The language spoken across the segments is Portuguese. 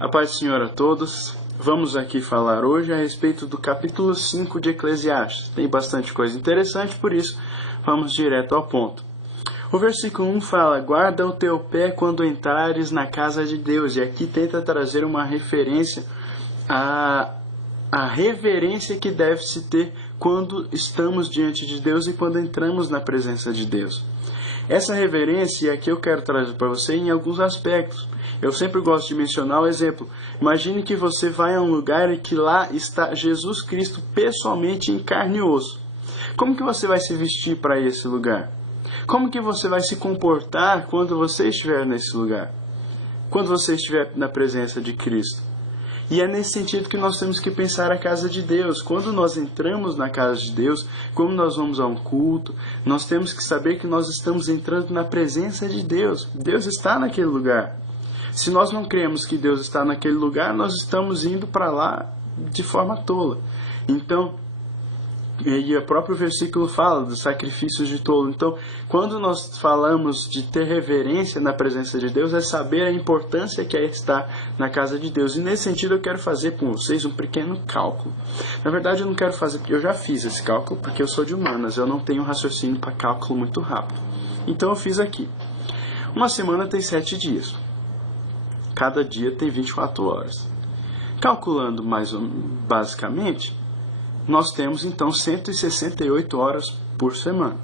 A paz do Senhor a todos. Vamos aqui falar hoje a respeito do capítulo 5 de Eclesiastes. Tem bastante coisa interessante, por isso vamos direto ao ponto. O versículo 1 fala: guarda o teu pé quando entrares na casa de Deus. E aqui tenta trazer uma referência à reverência que deve-se ter quando estamos diante de Deus e quando entramos na presença de Deus. Essa reverência aqui eu quero trazer para você em alguns aspectos. Eu sempre gosto de mencionar o exemplo. Imagine que você vai a um lugar e que lá está Jesus Cristo pessoalmente em carne e osso. Como que você vai se vestir para esse lugar? Como que você vai se comportar quando você estiver nesse lugar? Quando você estiver na presença de Cristo? E é nesse sentido que nós temos que pensar a casa de Deus. Quando nós entramos na casa de Deus, como nós vamos a um culto, nós temos que saber que nós estamos entrando na presença de Deus. Deus está naquele lugar. Se nós não cremos que Deus está naquele lugar, nós estamos indo para lá de forma tola. Então, e o próprio versículo fala dos sacrifícios de tolo. Então, quando nós falamos de ter reverência na presença de Deus, é saber a importância que é estar na casa de Deus. E nesse sentido eu quero fazer com vocês um pequeno cálculo. Na verdade eu não quero fazer, porque eu já fiz esse cálculo, porque eu sou de humanas, eu não tenho raciocínio para cálculo muito rápido. Então eu fiz aqui. Uma semana tem 7 dias. Cada dia tem 24 horas. Calculando mais basicamente, nós temos então 168 horas por semana.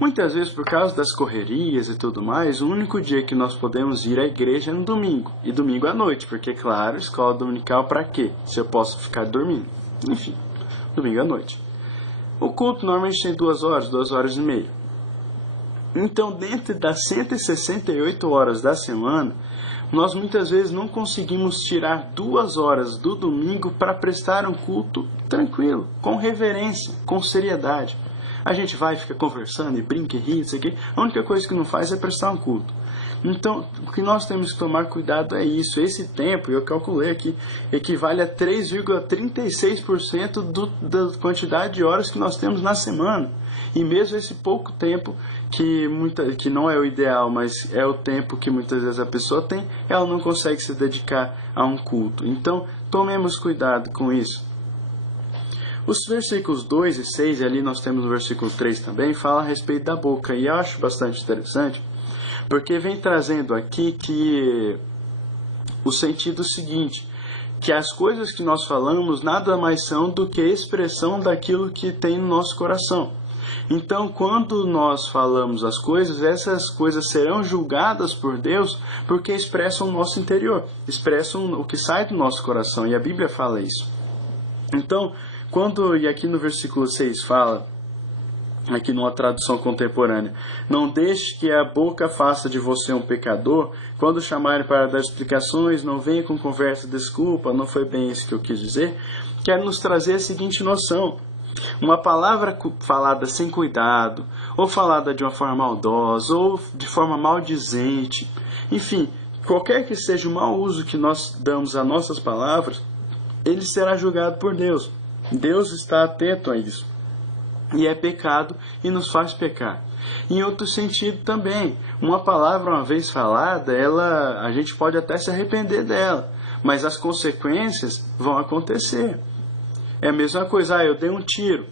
Muitas vezes, por causa das correrias e tudo mais, o único dia que nós podemos ir à igreja é no domingo. E domingo à noite, porque, claro, escola dominical para quê? Se eu posso ficar dormindo. Enfim, domingo à noite. O culto normalmente tem 2 horas, 2 horas e meia. Então, dentro das 168 horas da semana, nós muitas vezes não conseguimos tirar 2 horas do domingo para prestar um culto tranquilo, com reverência, com seriedade. A gente vai, fica conversando e brinca e ri, isso aqui. A única coisa que não faz é prestar um culto. Então, o que nós temos que tomar cuidado é isso. Esse tempo, eu calculei aqui, equivale a 3,36% da quantidade de horas que nós temos na semana. E mesmo esse pouco tempo, que não é o ideal, mas é o tempo que muitas vezes a pessoa tem, ela não consegue se dedicar a um culto. Então, tomemos cuidado com isso. Os versículos 2 e 6, e ali nós temos o versículo 3 também, fala a respeito da boca. E eu acho bastante interessante, porque vem trazendo aqui que o sentido seguinte, que as coisas que nós falamos nada mais são do que expressão daquilo que tem no nosso coração. Então, quando nós falamos as coisas, essas coisas serão julgadas por Deus porque expressam o nosso interior, expressam o que sai do nosso coração, e a Bíblia fala isso. Então, e aqui no versículo 6 fala, aqui numa tradução contemporânea: não deixe que a boca faça de você um pecador. Quando chamarem para dar explicações, não venha com conversa, desculpa, não foi bem isso que eu quis dizer. Quero nos trazer a seguinte noção: uma palavra falada sem cuidado, ou falada de uma forma maldosa, ou de forma maldizente, enfim, qualquer que seja o mau uso que nós damos a nossas palavras, ele será julgado por Deus. Deus está atento a isso. E é pecado e nos faz pecar. Em outro sentido também, uma palavra uma vez falada, a gente pode até se arrepender dela, mas as consequências vão acontecer. É a mesma coisa, eu dei um tiro.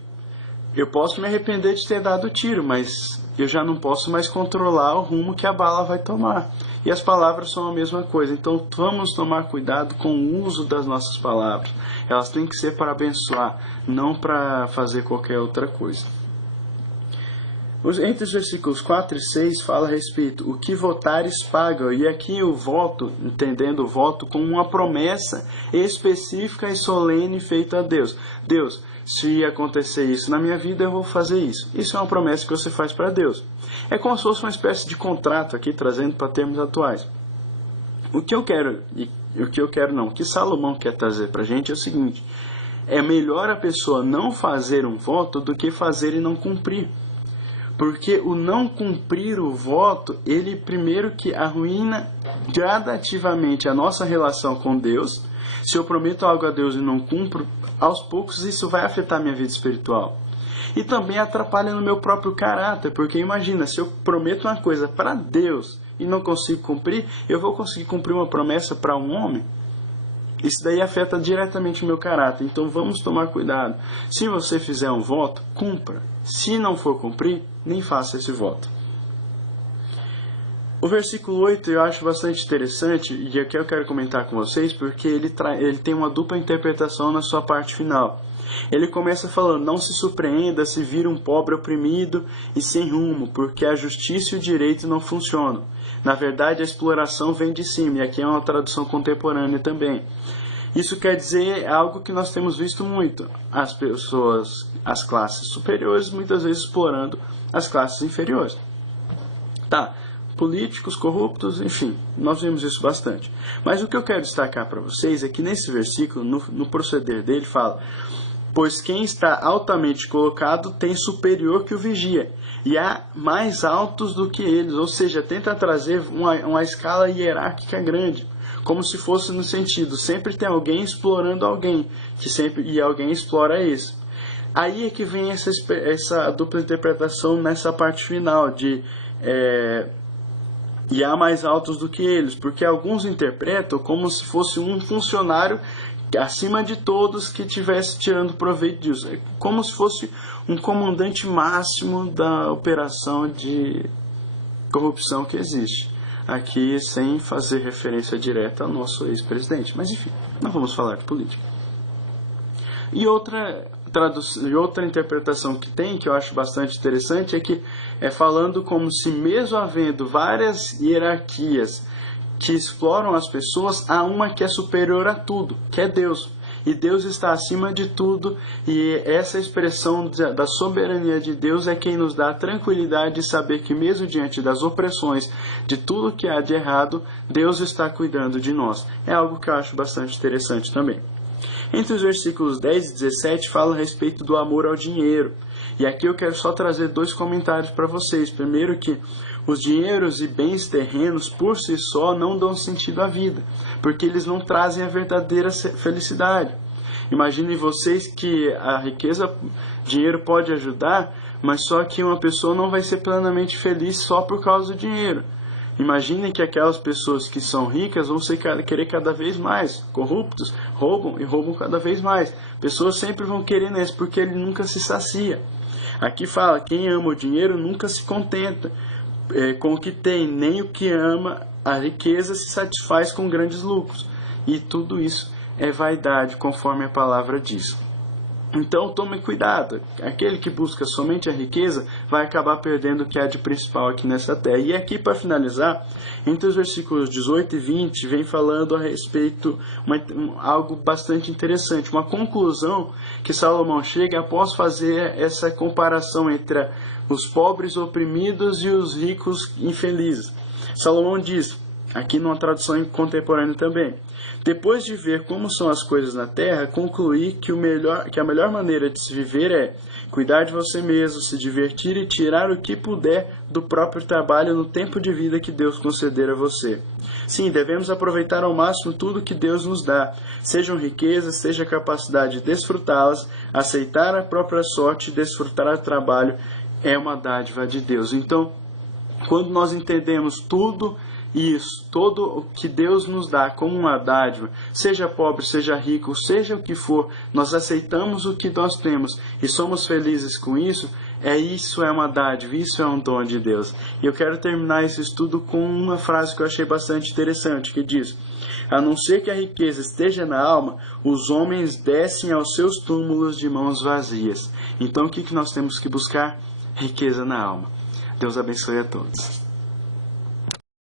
Eu posso me arrepender de ter dado o tiro, mas eu já não posso mais controlar o rumo que a bala vai tomar. E as palavras são a mesma coisa. Então vamos tomar cuidado com o uso das nossas palavras. Elas têm que ser para abençoar, não para fazer qualquer outra coisa. Entre os versículos 4 e 6 fala a respeito: o que votares paga. E aqui o voto, entendendo o voto como uma promessa específica e solene feita a Deus. Deus, se acontecer isso na minha vida, eu vou fazer isso. Isso é uma promessa que você faz para Deus. É como se fosse uma espécie de contrato aqui, trazendo para termos atuais. O que Salomão quer trazer para a gente é o seguinte: é melhor a pessoa não fazer um voto do que fazer e não cumprir. Porque o não cumprir o voto, ele primeiro que arruína gradativamente a nossa relação com Deus. Se eu prometo algo a Deus e não cumpro, aos poucos isso vai afetar minha vida espiritual. E também atrapalha no meu próprio caráter, porque imagina, se eu prometo uma coisa para Deus e não consigo cumprir, eu vou conseguir cumprir uma promessa para um homem? Isso daí afeta diretamente o meu caráter, então vamos tomar cuidado. Se você fizer um voto, cumpra. Se não for cumprir, nem faça esse voto. O versículo 8 eu acho bastante interessante, e aqui eu quero comentar com vocês, porque ele tem uma dupla interpretação na sua parte final. Ele começa falando: não se surpreenda se vir um pobre oprimido e sem rumo, porque a justiça e o direito não funcionam. Na verdade, a exploração vem de cima, e aqui é uma tradução contemporânea também. Isso quer dizer algo que nós temos visto muito: as pessoas, as classes superiores, muitas vezes explorando as classes inferiores. Tá, políticos corruptos, enfim, nós vemos isso bastante. Mas o que eu quero destacar para vocês é que nesse versículo, no proceder dele, fala: pois quem está altamente colocado tem superior que o vigia, e há mais altos do que eles. Ou seja, tenta trazer uma escala hierárquica grande, como se fosse no sentido, sempre tem alguém explorando alguém, e alguém explora isso. Aí é que vem essa dupla interpretação nessa parte final, de e há mais altos do que eles, porque alguns interpretam como se fosse um funcionário acima de todos que estivesse tirando proveito disso. É como se fosse um comandante máximo da operação de corrupção que existe. Aqui sem fazer referência direta ao nosso ex-presidente. Mas enfim, não vamos falar de política. E outra interpretação que tem, que eu acho bastante interessante, é que é falando como se, mesmo havendo várias hierarquias que exploram as pessoas, há uma que é superior a tudo, que é Deus. E Deus está acima de tudo, e essa expressão da soberania de Deus é quem nos dá a tranquilidade de saber que, mesmo diante das opressões, de tudo que há de errado, Deus está cuidando de nós. É algo que eu acho bastante interessante também. Entre os versículos 10 e 17 fala a respeito do amor ao dinheiro. E aqui eu quero só trazer dois comentários para vocês. Primeiro, que os dinheiros e bens terrenos por si só não dão sentido à vida, porque eles não trazem a verdadeira felicidade. Imaginem vocês que a riqueza, dinheiro pode ajudar, mas só que uma pessoa não vai ser plenamente feliz só por causa do dinheiro. Imaginem que aquelas pessoas que são ricas vão querer cada vez mais, corruptos, roubam e roubam cada vez mais. Pessoas sempre vão querer nesse, porque ele nunca se sacia. Aqui fala: quem ama o dinheiro nunca se contenta com o que tem, nem o que ama a riqueza se satisfaz com grandes lucros. E tudo isso é vaidade, conforme a palavra diz. Então tome cuidado, aquele que busca somente a riqueza vai acabar perdendo o que há de principal aqui nessa terra. E aqui, para finalizar, entre os versículos 18 e 20, vem falando a respeito algo bastante interessante, uma conclusão que Salomão chega após fazer essa comparação entre os pobres oprimidos e os ricos infelizes. Salomão diz, aqui numa tradução contemporânea também: depois de ver como são as coisas na terra, concluí que a melhor maneira de se viver é cuidar de você mesmo, se divertir e tirar o que puder do próprio trabalho no tempo de vida que Deus conceder a você. Sim, devemos aproveitar ao máximo tudo que Deus nos dá, sejam riquezas, seja a capacidade de desfrutá-las, aceitar a própria sorte e desfrutar do trabalho é uma dádiva de Deus. Então, quando nós entendemos tudo isso, todo o que Deus nos dá como uma dádiva, seja pobre, seja rico, seja o que for, nós aceitamos o que nós temos e somos felizes com isso, isso é uma dádiva, isso é um dom de Deus. E eu quero terminar esse estudo com uma frase que eu achei bastante interessante, que diz: a não ser que a riqueza esteja na alma, os homens descem aos seus túmulos de mãos vazias. Então o que nós temos que buscar? Riqueza na alma. Deus abençoe a todos.